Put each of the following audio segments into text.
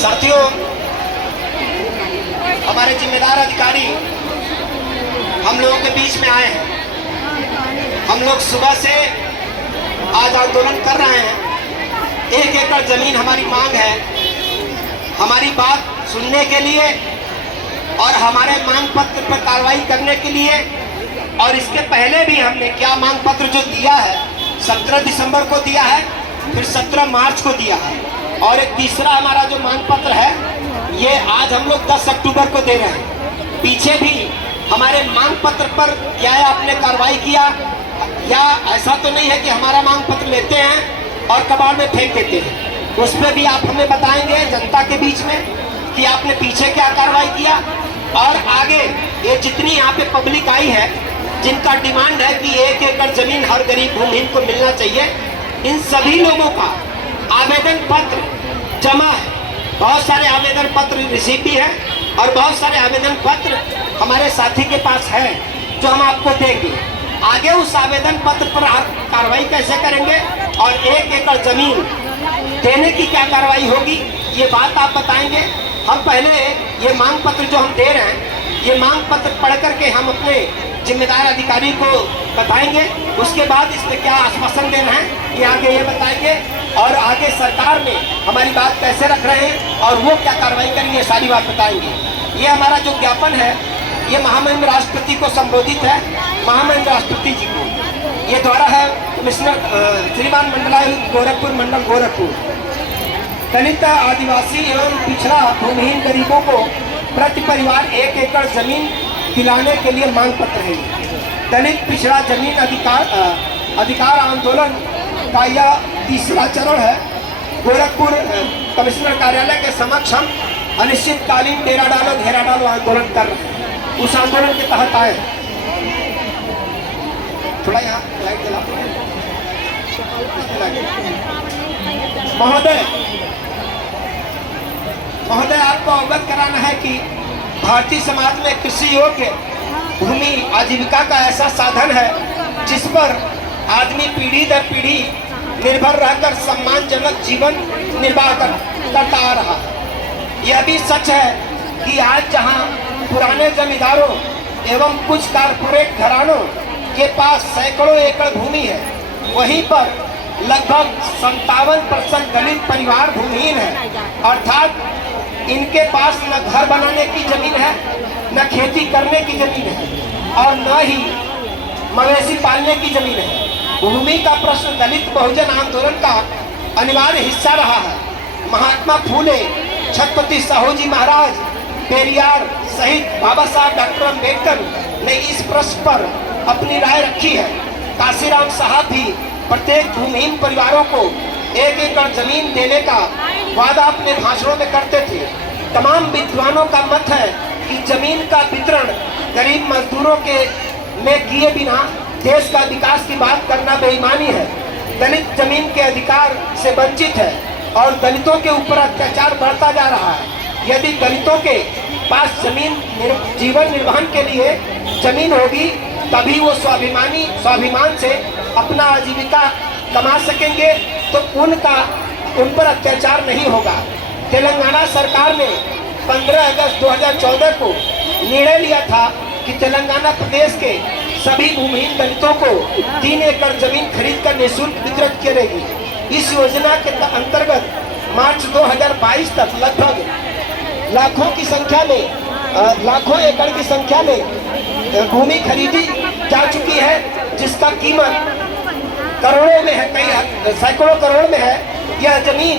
साथियों, हमारे जिम्मेदार अधिकारी हम लोगों के बीच में आए हैं। हम लोग सुबह से आज आंदोलन कर रहे हैं। 1 एकड़ जमीन हमारी मांग है, हमारी बात सुनने के लिए और हमारे मांग पत्र पर कार्रवाई करने के लिए। और इसके पहले भी हमने क्या मांग पत्र जो दिया है 17 दिसंबर को दिया है, फिर 17 मार्च को दिया है, और एक तीसरा हमारा जो मांग पत्र है ये आज हम लोग 10 अक्टूबर को दे रहे हैं। पीछे भी हमारे मांग पत्र पर क्या आपने कार्रवाई किया, या ऐसा तो नहीं है कि हमारा मांग पत्र लेते हैं और कबाड़ में फेंक देते हैं। उस पर भी आप हमें बताएंगे जनता के बीच में कि आपने पीछे क्या कार्रवाई किया। और आगे ये जितनी यहाँ पे पब्लिक आई है जिनका डिमांड है कि 1 एकड़ जमीन हर गरीब भूमिहीन को मिलना चाहिए, इन सभी लोगों का आवेदन पत्र जमा है। बहुत सारे आवेदन पत्र रिसीव भी है और बहुत सारे आवेदन पत्र हमारे साथी के पास है जो हम आपको देंगे। आगे उस आवेदन पत्र पर आप कार्रवाई कैसे करेंगे और 1 एकड़ जमीन देने की क्या कार्रवाई होगी, ये बात आप बताएंगे। हम पहले ये मांग पत्र जो हम दे रहे हैं, ये मांग पत्र पढ़ करके हम अपने जिम्मेदार अधिकारी को बताएंगे। उसके बाद इस पर क्या आश्वासन दे रहे हैं ये आगे ये बताएंगे, और आगे सरकार में हमारी बात कैसे रख रहे हैं और वो क्या कार्रवाई करेंगे, सारी बात बताएंगे। ये हमारा जो ज्ञापन है ये महामहिम राष्ट्रपति को संबोधित है, महामहिम राष्ट्रपति जी को। ये द्वारा है कमिश्नर श्रीमान मंडलायुक्त गोरखपुर मंडल गोरखपुर। दलित, आदिवासी एवं पिछड़ा भूमिहीन गरीबों को प्रति परिवार 1 एकड़ जमीन दिलाने के लिए मांग पत्र है। दलित पिछड़ा जमीन अधिकार आंदोलन का यह तीसरा चरण है। गोरखपुर कमिश्नर कार्यालय के समक्ष हम अनिश्चितकालीन डेरा डालो घेरा डालो आंदोलन कर रहे हैं। उस आंदोलन के तहत आए। थोड़ा यहाँ लाइट जला। महोदय, आपको अवगत कराना है कि भारतीय समाज में कृषि योग्य भूमि आजीविका का ऐसा साधन है जिस पर आदमी पीढ़ी दर पीढ़ी निर्भर रहकर सम्मानजनक जीवन निर्वाह करता आ रहा है। यह भी सच है कि आज जहां पुराने जमींदारों एवं कुछ कारपोरेट घरानों के पास सैकड़ों एकड़ भूमि है, वहीं पर लगभग 57% दलित परिवार भूमिहीन है। अर्थात इनके पास न घर बनाने की जमीन है, न खेती करने की जमीन है और न ही मवेशी पालने की जमीन है। भूमि का प्रश्न दलित बहुजन आंदोलन का अनिवार्य हिस्सा रहा है। महात्मा फूले, छत्रपति साहूजी महाराज, पेरियार सहित बाबा साहब डॉक्टर अम्बेडकर ने इस प्रश्न पर अपनी राय रखी है। काशीराम साहब भी प्रत्येक भूमिहीन परिवारों को 1 एकड़ जमीन देने का वादा अपने भाषणों में करते थे। तमाम विद्वानों का मत है कि जमीन का वितरण गरीब मजदूरों के में किए बिना देश का विकास की बात करना बेईमानी है। दलित जमीन के अधिकार से वंचित है और दलितों के ऊपर अत्याचार बढ़ता जा रहा है। यदि दलितों के पास जीवन निर्वहन के लिए जमीन होगी तभी वो स्वाभिमान से अपना आजीविका कमा सकेंगे, तो उन पर अत्याचार नहीं होगा। तेलंगाना सरकार ने 15 अगस्त 2014 को निर्णय लिया था कि तेलंगाना प्रदेश के सभी भूमिहीन दलितों को 3 एकड़ जमीन खरीदकर निःशुल्क वितरित करेगी। इस योजना के अंतर्गत मार्च 2022 तक लगभग लाखों एकड़ की संख्या में भूमि खरीदी जा चुकी है, जिसका कीमत करोड़ों में है, कई सैकड़ों करोड़ में है। यह जमीन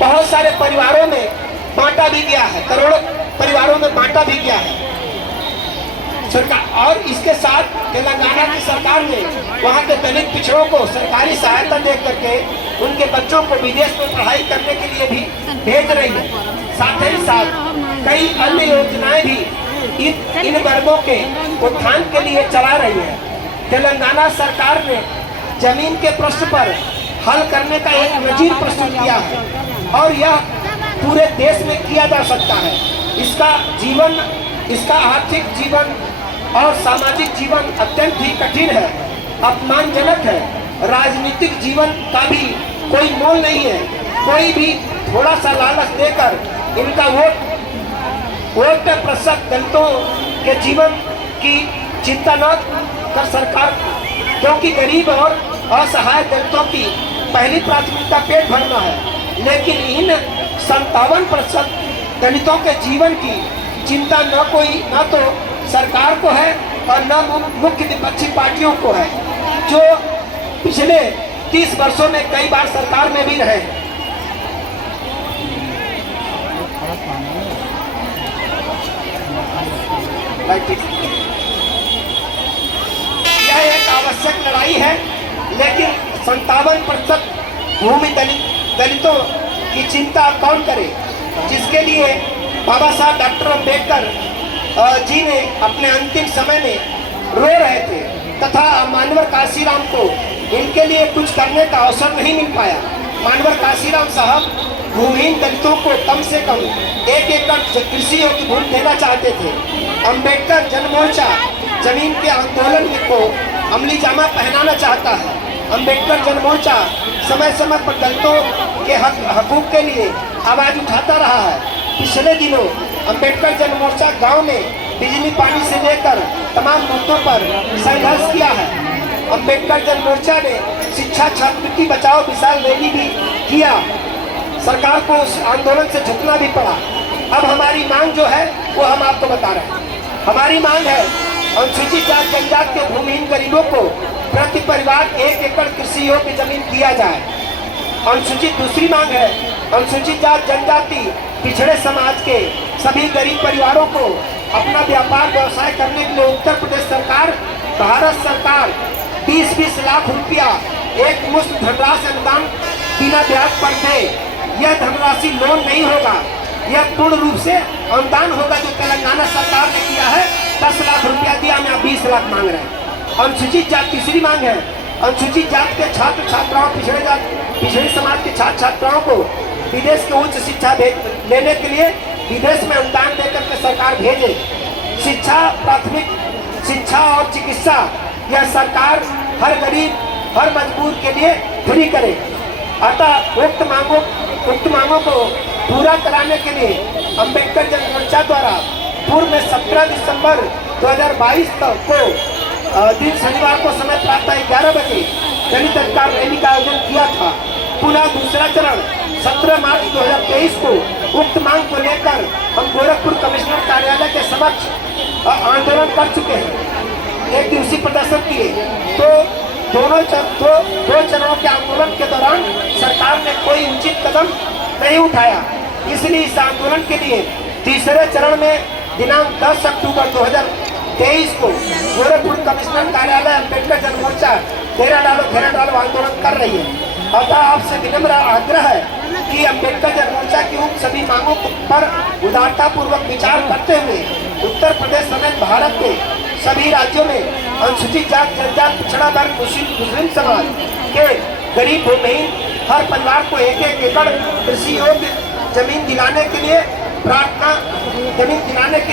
बहुत सारे परिवारों में बांटा भी गया है, करोड़ों परिवारों में बांटा भी गया है सरकार। और इसके साथ तेलंगाना की सरकार ने वहां के दलित पिछड़ों को सरकारी सहायता दे करके उनके बच्चों को विदेश में पढ़ाई करने के लिए भी भेज रही है। साथ ही साथ कई अन्य योजनाएं भी इन वर्गों के उत्थान के लिए चला रही है। तेलंगाना सरकार ने जमीन के प्रश्न पर हल करने का एक नजीर प्रस्तुत किया है और यह पूरे देश में किया जा सकता है। इसका आर्थिक जीवन और सामाजिक जीवन अत्यंत ही कठिन है, अपमानजनक है। राजनीतिक जीवन का भी कोई मोल नहीं है। कोई भी थोड़ा सा लालच देकर इनका वोट प्रतिशत दलितों के जीवन की चिंता न कर सरकार, क्योंकि गरीब और असहाय दलितों की पहली प्राथमिकता पेट भरना है, लेकिन इन 57% दलितों के जीवन की चिंता न तो सरकार को है और न मुख्य विपक्षी पार्टियों को है, जो पिछले 30 वर्षों में कई बार सरकार में भी रहे हैं। यह एक आवश्यक लड़ाई है, लेकिन 57% भूमि दलितों की चिंता कौन करे, जिसके लिए बाबा साहब डॉक्टर अम्बेडकर जी ने अपने अंतिम समय में रो रहे थे, तथा मानवर काशीराम को इनके लिए कुछ करने का अवसर नहीं मिल पाया। मानवर काशीराम साहब भूमिहीन दलितों को कम से कम 1 एकड़ कृषि योग्य भूमि देना चाहते थे। अम्बेडकर जनमोर्चा जमीन के आंदोलन को अमली जामा पहनाना चाहता है। अम्बेडकर जनमोर्चा समय समय पर दलितों के हकूक के लिए आवाज उठाता रहा है। पिछले दिनों अम्बेडकर जनमोर्चा गांव में बिजली पानी से लेकर तमाम मुद्दों पर संघर्ष किया है। अम्बेडकर जनमोर्चा ने शिक्षा छात्रवृत्ति बचाओ विशाल रैली भी किया। सरकार को उस आंदोलन से झुकना भी पड़ा। अब हमारी मांग जो है वो हम आपको बता रहे हैं। हमारी मांग है अनुसूचित जाति जनजाति के भूमिहीन गरीबों को प्रति परिवार 1 एकड़ कृषि योग्य जमीन दिया जाए। अनुसूचित दूसरी मांग है अनुसूचित जाति जनजाति पिछड़े समाज के सभी गरीब परिवारों को अपना व्यापार व्यवसाय करने के लिए उत्तर प्रदेश सरकार, भारत सरकार 20-20 लाख रुपया एक मुश्त धनराशि अनुदान बिना ब्याज पर दे। यह धनराशि लोन नहीं होगा, यह पूर्ण रूप से अनुदान होगा जो तेलंगाना सरकार ने किया है। 10 लाख रुपया दिया, हम 20 लाख मांग रहे हैं। अनुसूचित जाति तीसरी मांग है अनुसूचित जाति के छात्र छात्राओं पिछड़े समाज के छात्र छात्राओं को विदेश के उच्च शिक्षा लेने के लिए विदेश में अनुदान देकर के सरकार भेजे। शिक्षा, प्राथमिक शिक्षा और चिकित्सा यह सरकार हर गरीब हर मजबूर के लिए फ्री करे। अतः उक्त मांगों को पूरा कराने के लिए अम्बेडकर जनमोर्चा द्वारा पूर्व में 17 दिसंबर 2022 को दिन शनिवार को समय प्रातः 11 बजे दलित अधिकार रैली का आयोजन किया था। पुनः दूसरा चरण 17 मार्च 2023 को उक्त मांग को लेकर हम गोरखपुर कमिश्नर कार्यालय के समक्ष आंदोलन कर चुके हैं। एक दिवसीय प्रदर्शन किए तो दो चरणों के आंदोलन के दौरान सरकार ने कोई उचित कदम नहीं उठाया। इसलिए इस आंदोलन के लिए तीसरे चरण में दिनांक 10 अक्टूबर 2023 को गोरखपुर कमिश्नर कार्यालय अम्बेडकर जनमोर्चा घेरा डालो आंदोलन कर रही है। अतः आपसे विनम्र आग्रह है कि अम्बेडकर जनमोर्चा की उक्त सभी मांगों पर उदारता पूर्वक विचार करते हुए उत्तर प्रदेश समेत भारत के सभी राज्यों में अनुसूचित जाति जनजाति पिछड़ा वर्ग मुस्लिम समाज के गरीब भूमिहीन हर परिवार को 1-1 एकड़ कृषि योग्य जमीन दिलाने के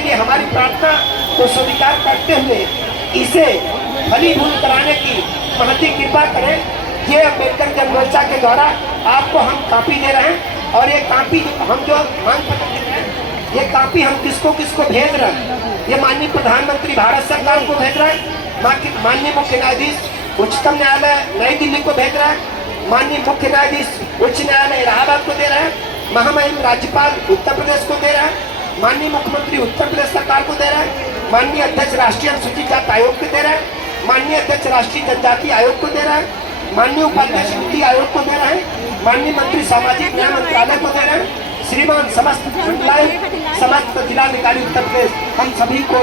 लिए हमारी प्रार्थना को स्वीकार करते हुए इसे फलीभूत कराने की महती कृपा करें। ये अम्बेडकर जनमोर्चा के द्वारा आपको हम कापी दे रहे हैं और ये कापी हम जो मांग पत्र दे रहे हैं, ये कापी हम किसको भेज रहे हैं। ये माननीय प्रधानमंत्री भारत सरकार को भेज रहे हैं, माननीय मुख्य न्यायाधीश उच्चतम न्यायालय नई दिल्ली को भेज रहे हैं, माननीय मुख्य न्यायाधीश उच्च न्यायालय इलाहाबाद को दे रहे हैं, महामहिम राज्यपाल उत्तर प्रदेश को दे रहे हैं, माननीय मुख्यमंत्री उत्तर प्रदेश सरकार को दे रहे हैं, माननीय अध्यक्ष राष्ट्रीय अनुसूचित जाति आयोग को दे रहे हैं, माननीय अध्यक्ष राष्ट्रीय जनजाति आयोग को दे रहे हैं, माननीय उपाध्यक्ष नीति आयोग को दे रहे हैं, माननीय मंत्री सामाजिक न्याय मंत्रालय को दे रहे हैं, श्रीमान समस्त मंडलायुक्त समस्त जिलाधिकारी उत्तर प्रदेश हम सभी को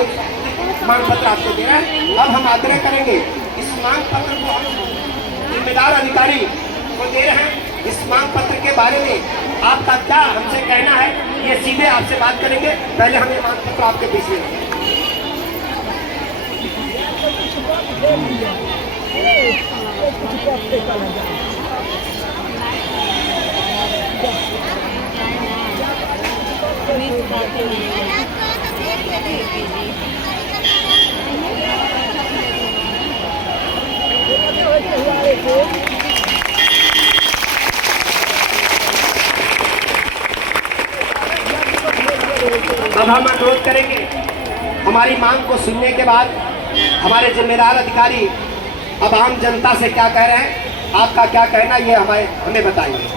मांग पत्र आपको दे रहे हैं। अब हम आग्रह करेंगे इस मांग पत्र को हम जिम्मेदार अधिकारी को दे रहे हैं। इस मांग पत्र के बारे में आपका क्या हमसे कहना है ये सीधे आपसे बात करेंगे। पहले हम ये मांग पत्र आपके बीच में अब हम अनुरोध करेंगे हमारी मांग को सुनने के बाद हमारे जिम्मेदार अधिकारी अब आम जनता से क्या कह रहे हैं, आपका क्या कहना ये हमें बताएंगे।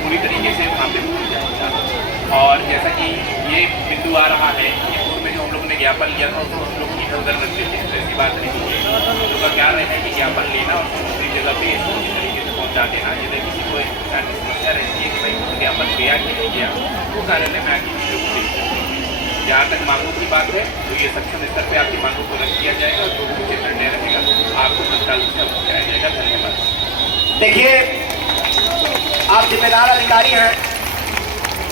पूरी तरीके से वहाँ पे पहुँच जाएगा। और जैसा कि ये बिंदु आ रहा है कि पूर्व में जो हम लोगों ने ज्ञापन लिया था उसको हम लोग इधर उधर रख देते हैं, तो ऐसी बात नहीं है। हम लोग का क्या रहता है कि ज्ञापन लेना और दूसरी जगह पे इसको इस तरीके से पहुँचा देना। यदि किसी को एक प्रकार की समस्या रहती है कि भाई ज्ञापन गया कि नहीं गया, वो कार्यालय में आके चीज़ों को देख सकते हैं। जहाँ तक मांगों की बात है तो ये सक्षम स्तर पर आपकी मांगों को रख दिया जाएगा और जो भी उचित निर्णय रहेगा आपको तत्काल उससे पहुँचाया जाएगा। धन्यवाद। देखिए, आप जिम्मेदार अधिकारी हैं,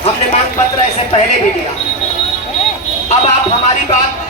हमने मांग पत्र ऐसे पहले भी दिया। अब आप हमारी बात